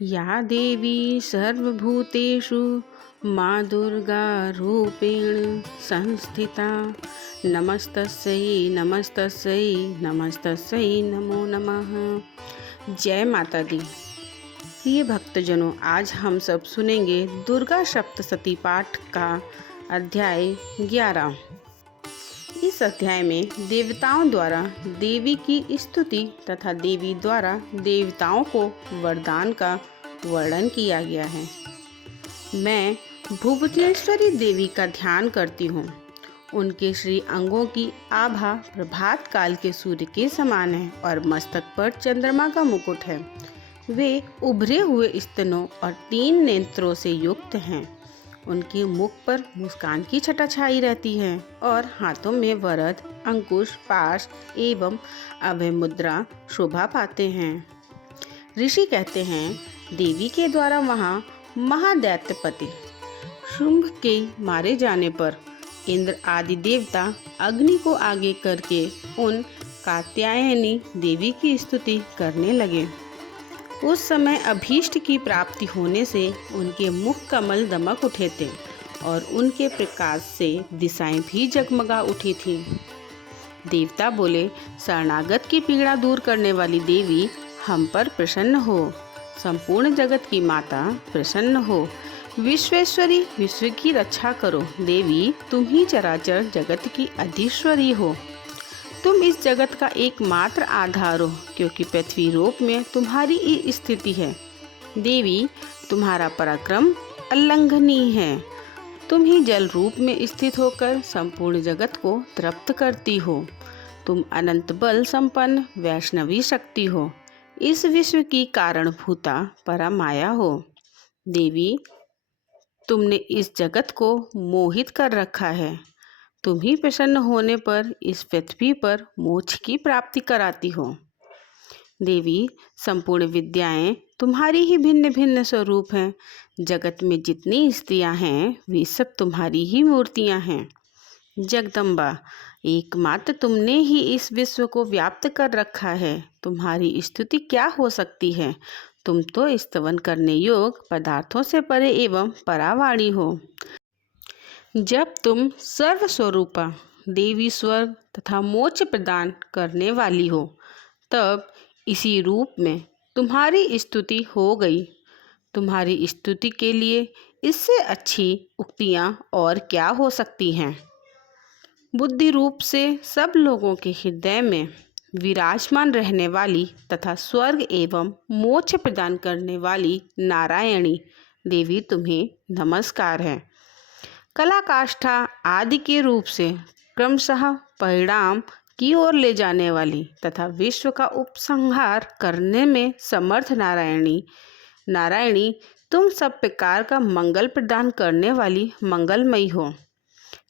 या देवी सर्वभूतेषु माँ दुर्गा रूपेण संस्थिता नमस्तस्यै नमस्तस्यै नमस्तस्यै नमो नमः। जय माता दी। प्रिय भक्तजनों, आज हम सब सुनेंगे दुर्गा सप्तशती पाठ का अध्याय 11। इस अध्याय में देवताओं द्वारा देवी की स्तुति तथा देवी द्वारा देवताओं को वरदान का वर्णन किया गया है। मैं भुवनेश्वरी देवी का ध्यान करती हूँ। उनके श्री अंगों की आभा प्रभात काल के सूर्य के समान है और मस्तक पर चंद्रमा का मुकुट है। वे उभरे हुए स्तनों और 3 नेत्रों से युक्त हैं। उनके मुख पर मुस्कान की छटा छाई रहती है और हाथों में वरद, अंकुश, पाश एवं अभय मुद्रा शोभा पाते हैं। ऋषि कहते हैं, देवी के द्वारा वहाँ महादैत्यपति शुंभ के मारे जाने पर इंद्र आदि देवता अग्नि को आगे करके उन कात्यायनी देवी की स्तुति करने लगे। उस समय अभीष्ट की प्राप्ति होने से उनके मुख कमल दमक उठे थे और उनके प्रकाश से दिशाएं भी जगमगा उठी थीं। देवता बोले, शरणागत की पीड़ा दूर करने वाली देवी हम पर प्रसन्न हो। संपूर्ण जगत की माता प्रसन्न हो। विश्वेश्वरी, विश्व की रक्षा करो। देवी तुम ही चराचर जगत की अधीश्वरी हो। तुम इस जगत का एकमात्र आधार हो, क्योंकि पृथ्वी रूप में तुम्हारी ही स्थिति है। देवी तुम्हारा पराक्रम अल्लंघनीय है। तुम ही जल रूप में स्थित होकर संपूर्ण जगत को तृप्त करती हो। तुम अनंत बल संपन्न वैष्णवी शक्ति हो। इस विश्व की कारणभूता परमाया हो। देवी तुमने इस जगत को मोहित कर रखा है। तुम ही प्रसन्न होने पर इस पृथ्वी पर मोक्ष की प्राप्ति कराती हो। देवी संपूर्ण विद्याएं तुम्हारी ही भिन्न भिन्न स्वरूप हैं। जगत में जितनी स्त्रियां हैं वे सब तुम्हारी ही मूर्तियां हैं। जगदम्बा, एकमात्र तुमने ही इस विश्व को व्याप्त कर रखा है। तुम्हारी स्तुति क्या हो सकती है। तुम तो स्तवन करने योग्य पदार्थों से परे एवं परावाणी हो। जब तुम सर्वस्वरूपा देवी स्वर्ग तथा मोक्ष प्रदान करने वाली हो, तब इसी रूप में तुम्हारी स्तुति हो गई। तुम्हारी स्तुति के लिए इससे अच्छी उक्तियाँ और क्या हो सकती हैं। बुद्धि रूप से सब लोगों के हृदय में विराजमान रहने वाली तथा स्वर्ग एवं मोक्ष प्रदान करने वाली नारायणी देवी तुम्हें नमस्कार है। कला काष्ठा आदि के रूप से क्रमशः परिणाम की ओर ले जाने वाली तथा विश्व का उपसंहार करने में समर्थ नारायणी तुम सब प्रकार का मंगल प्रदान करने वाली मंगलमयी हो।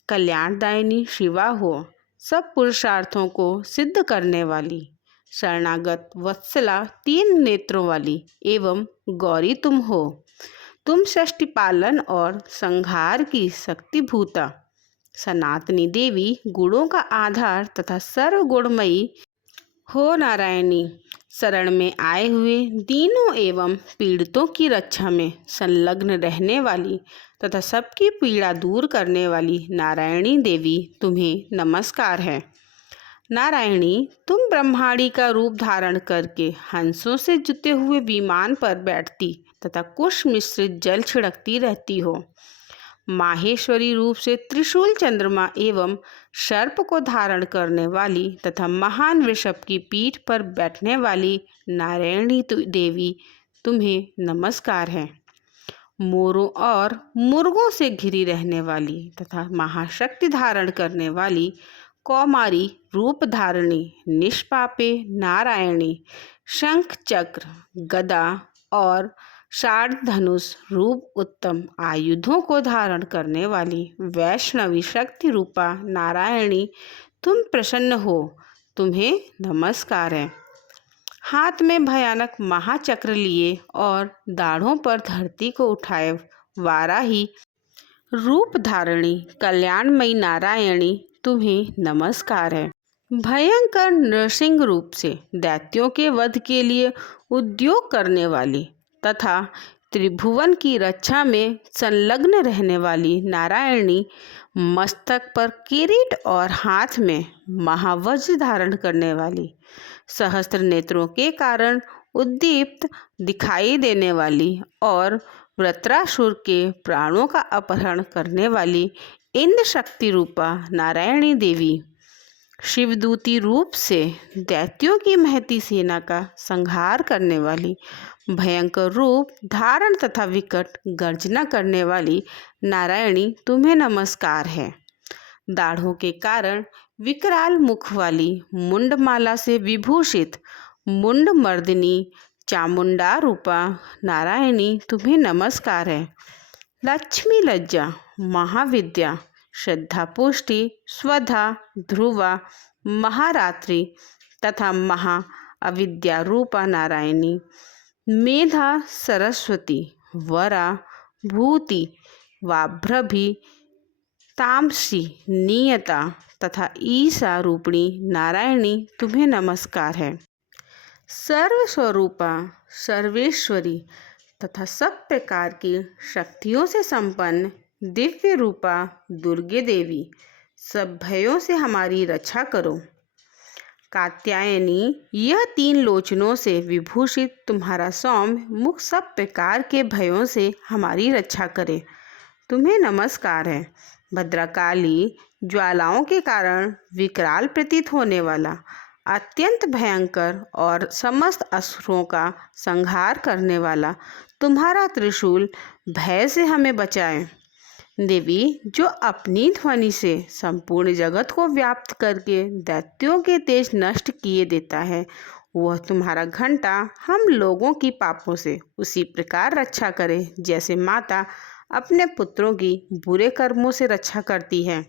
कल्याणदायिनी शिवा हो। सब पुरुषार्थों को सिद्ध करने वाली शरणागत वत्सला 3 नेत्रों वाली एवं गौरी तुम हो। तुम सृष्टि पालन और संहार की शक्तिभूता सनातनी देवी गुणों का आधार तथा सर्वगुणमयी हो। नारायणी शरण में आए हुए दीनों एवं पीड़ितों की रक्षा में संलग्न रहने वाली तथा सबकी पीड़ा दूर करने वाली नारायणी देवी तुम्हें नमस्कार है। नारायणी तुम ब्रह्मांडी का रूप धारण करके हंसों से जुते हुए विमान पर बैठती तथा कुश मिश्रित जल छिड़कती रहती हो। माहेश्वरी रूप से त्रिशूल, चंद्रमा एवं सर्प को धारण करने वाली तथा महान वृषभ की पीठ पर बैठने वाली नारायणी देवी तुम्हें नमस्कार है। मोरों और मुर्गों से घिरी रहने वाली तथा महाशक्ति धारण करने वाली कौमारी रूप धारणी निष्पापे नारायणी शंख, चक्र, गदा और शार्द धनुष रूप उत्तम आयुधों को धारण करने वाली वैष्णवी शक्ति रूपा नारायणी तुम प्रसन्न हो। तुम्हें नमस्कार है। हाथ में भयानक महाचक्र लिए और दाढ़ों पर धरती को उठाए वाराही रूप धारणी कल्याणमयी नारायणी तुम्हें नमस्कार है। भयंकर नृसिंह रूप से दैत्यों के वध के लिए उद्योग करने वाली तथा त्रिभुवन की रक्षा में संलग्न रहने वाली नारायणी, मस्तक पर किरीट और हाथ में महावज्र धारण करने वाली, सहस्त्र नेत्रों के कारण उद्दीप्त दिखाई देने वाली और वृत्रासुर के प्राणों का अपहरण करने वाली इंद्र शक्ति रूपा नारायणी देवी, शिवदूती रूप से दैत्यों की महती सेना का संहार करने वाली, भयंकर रूप धारण तथा विकट गर्जना करने वाली नारायणी तुम्हें नमस्कार है। दाढ़ों के कारण विकराल मुख वाली, मुंडमाला से विभूषित मुंड मर्दिनी चामुंडा रूपा नारायणी तुम्हें नमस्कार है। लक्ष्मी लज्जा, महाविद्या, श्रद्धा पुष्टि, स्वधा, ध्रुवा, महारात्रि तथा महा अविद्या रूपा नारायणी, मेधा, सरस्वती, वरा, भूति, वाभ्रभि, तामसी, नियता तथा ईसा रूपिणी नारायणी तुम्हें नमस्कार है। सर्वस्वरूपा, सर्वेश्वरी तथा सब प्रकार की शक्तियों से संपन्न दिव्य रूपा दुर्गे देवी, सब भयों से हमारी रक्षा करो। कात्यायनी, यह 3 लोचनों से विभूषित तुम्हारा सौम्य मुख सब प्रकार के भयों से हमारी रक्षा करे, तुम्हें नमस्कार है। भद्रकाली, ज्वालाओं के कारण विकराल प्रतीत होने वाला, अत्यंत भयंकर और समस्त असुरों का संहार करने वाला तुम्हारा त्रिशूल भय से हमें बचाए। देवी, जो अपनी ध्वनि से संपूर्ण जगत को व्याप्त करके दैत्यों के तेज नष्ट किए देता है, वह तुम्हारा घंटा हम लोगों की पापों से उसी प्रकार रक्षा करे जैसे माता अपने पुत्रों की बुरे कर्मों से रक्षा करती है।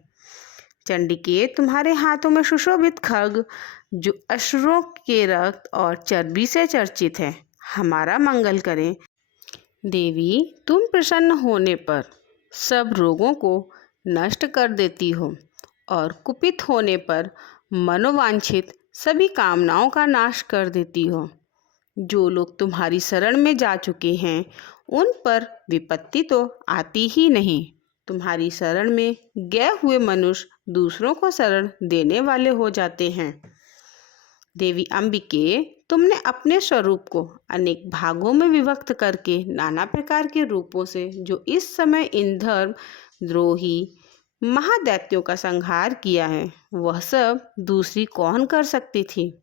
चंडिके, तुम्हारे हाथों में सुशोभित खड्ग जो असुरों के रक्त और चर्बी से चर्चित है, हमारा मंगल करें। देवी, तुम प्रसन्न होने पर सब रोगों को नष्ट कर देती हो और कुपित होने पर मनोवांछित सभी कामनाओं का नाश कर देती हो। जो लोग तुम्हारी शरण में जा चुके हैं उन पर विपत्ति तो आती ही नहीं। तुम्हारी शरण में गए हुए मनुष्य दूसरों को शरण देने वाले हो जाते हैं। देवी अंबिके, तुमने अपने स्वरूप को अनेक भागों में विभक्त करके नाना प्रकार के रूपों से जो इस समय इन धर्म द्रोही महादैत्यों का संहार किया है, वह सब दूसरी कौन कर सकती थी।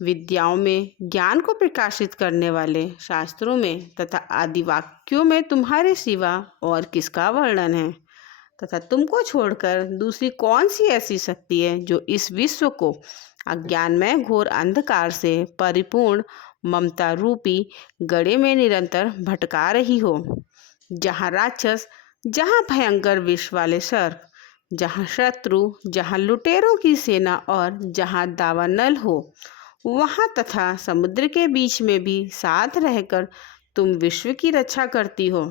विद्याओं में ज्ञान को प्रकाशित करने वाले शास्त्रों में तथा आदि वाक्यों में तुम्हारे सिवा और किसका वर्णन है, तथा तुमको छोड़कर दूसरी कौन सी ऐसी शक्ति है जो इस विश्व को अज्ञानमय घोर अंधकार से परिपूर्ण ममता रूपी गड़े में निरंतर भटका रही हो। जहाँ राक्षस, जहाँ भयंकर विष वाले सर्प, जहाँ शत्रु, जहाँ लुटेरों की सेना और जहाँ दावानल हो, वहाँ तथा समुद्र के बीच में भी साथ रहकर तुम विश्व की रक्षा करती हो।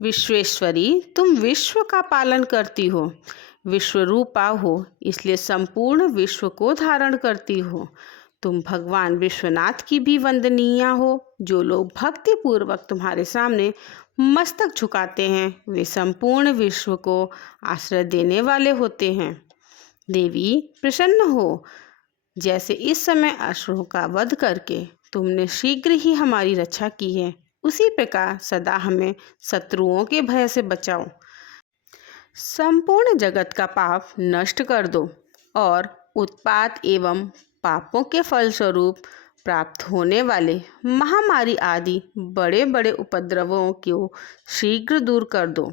विश्वेश्वरी, तुम विश्व का पालन करती हो, विश्वरूपा हो, इसलिए संपूर्ण विश्व को धारण करती हो। तुम भगवान विश्वनाथ की भी वंदनीय हो। जो लोग भक्ति पूर्वक तुम्हारे सामने मस्तक झुकाते हैं वे संपूर्ण विश्व को आश्रय देने वाले होते हैं। देवी, प्रसन्न हो। जैसे इस समय असुरों का वध करके तुमने शीघ्र ही हमारी रक्षा की है, उसी प्रकार सदा हमें शत्रुओं के भय से बचाओ। संपूर्ण जगत का पाप नष्ट कर दो और उत्पात एवं पापों के फलस्वरूप प्राप्त होने वाले महामारी आदि बड़े बड़े उपद्रवों को शीघ्र दूर कर दो।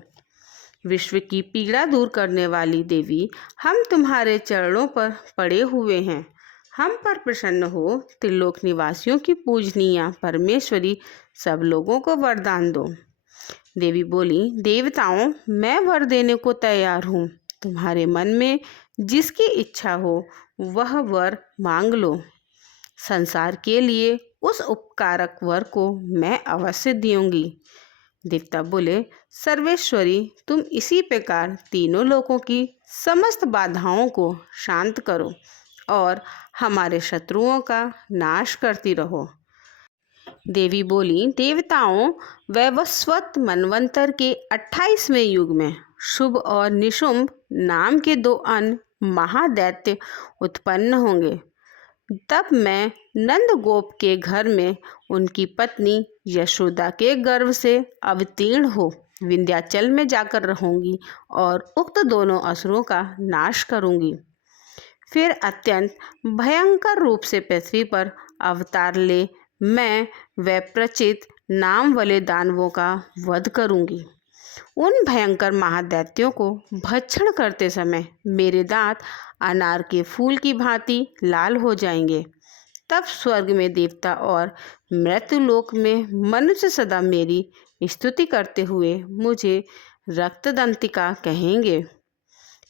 विश्व की पीड़ा दूर करने वाली देवी, हम तुम्हारे चरणों पर पड़े हुए हैं। हम पर प्रसन्न हो। त्रिलोक निवासियों की पूजनीय परमेश्वरी, सब लोगों को वरदान दो। देवी बोली, देवताओं, मैं वर देने को तैयार हूँ। तुम्हारे मन में जिसकी इच्छा हो वह वर मांग लो। संसार के लिए उस उपकारक वर को मैं अवश्य दूंगी। देवता बोले, सर्वेश्वरी, तुम इसी प्रकार तीनों लोकों की समस्त बाधाओं को शांत करो और हमारे शत्रुओं का नाश करती रहो। देवी बोली, देवताओं, वैवस्वत मनवंतर के 28वें युग में शुभ और निशुंभ नाम के 2 अन्य महादैत्य उत्पन्न होंगे। तब मैं नंदगोप के घर में उनकी पत्नी यशोदा के गर्भ से अवतीर्ण हो विंध्याचल में जाकर रहूंगी और उक्त दोनों असुरों का नाश करूंगी। फिर अत्यंत भयंकर रूप से पृथ्वी पर अवतार ले मैं वैप्रचित नाम वाले दानवों का वध करूंगी। उन भयंकर महादैत्यों को भक्षण करते समय मेरे दांत अनार के फूल की भांति लाल हो जाएंगे। तब स्वर्ग में देवता और मृत्युलोक में मनुष्य सदा मेरी स्तुति करते हुए मुझे रक्तदंतिका कहेंगे।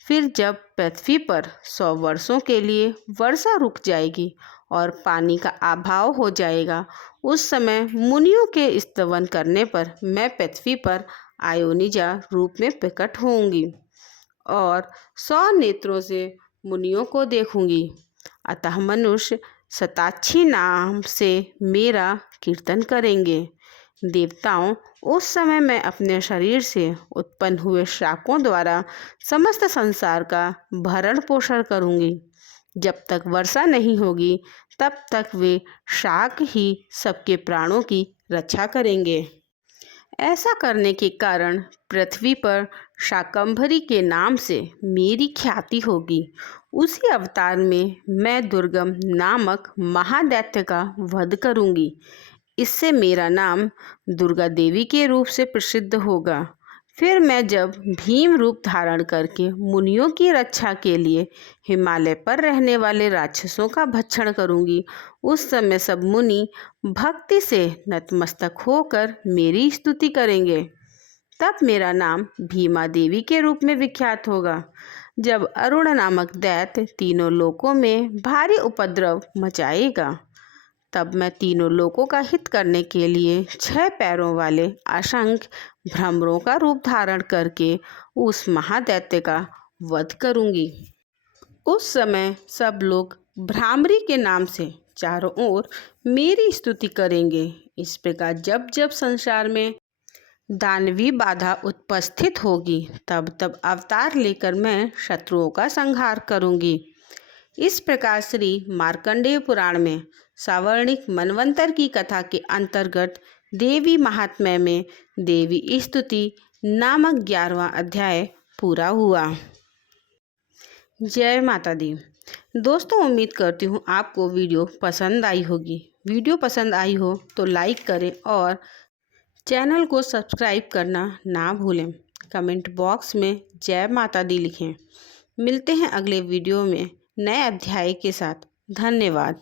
फिर जब पृथ्वी पर 100 वर्षों के लिए वर्षा रुक जाएगी और पानी का अभाव हो जाएगा, उस समय मुनियों के स्तवन करने पर मैं पृथ्वी पर आयोनिजा रूप में प्रकट होंगी और 100 नेत्रों से मुनियों को देखूंगी। अतः मनुष्य शताक्षी नाम से मेरा कीर्तन करेंगे। देवताओं, उस समय मैं अपने शरीर से उत्पन्न हुए शाकों द्वारा समस्त संसार का भरण पोषण करूंगी। जब तक वर्षा नहीं होगी तब तक वे शाक ही सबके प्राणों की रक्षा करेंगे। ऐसा करने के कारण पृथ्वी पर शाकंभरी के नाम से मेरी ख्याति होगी। उसी अवतार में मैं दुर्गम नामक महादैत्य का वध करूंगी। इससे मेरा नाम दुर्गा देवी के रूप से प्रसिद्ध होगा। फिर मैं जब भीम रूप धारण करके मुनियों की रक्षा के लिए हिमालय पर रहने वाले राक्षसों का भक्षण करूंगी, उस समय सब मुनि भक्ति से नतमस्तक होकर मेरी स्तुति करेंगे। तब मेरा नाम भीमा देवी के रूप में विख्यात होगा। जब अरुण नामक दैत्य तीनों लोकों में भारी उपद्रव मचाएगा, तब मैं तीनों लोकों का हित करने के लिए 6 पैरों वाले असंख्य भ्रमरों का रूप धारण करके उस महादैत्य का वध करूंगी। उस समय सब लोग भ्रामरी के नाम से चारों ओर मेरी स्तुति करेंगे। इस प्रकार जब जब संसार में दानवी बाधा उपस्थित होगी, तब तब अवतार लेकर मैं शत्रुओं का संहार करूंगी। इस प्रकार श्री मार्कंडेय पुराण में सावर्णिक मनवंतर की कथा के अंतर्गत देवी महात्म्य में देवी स्तुति नामक 11वां अध्याय पूरा हुआ। जय माता दी। दोस्तों, उम्मीद करती हूँ आपको वीडियो पसंद आई होगी। वीडियो पसंद आई हो तो लाइक करें और चैनल को सब्सक्राइब करना ना भूलें। कमेंट बॉक्स में जय माता दी लिखें। मिलते हैं अगले वीडियो में नए अध्याय के साथ। धन्यवाद।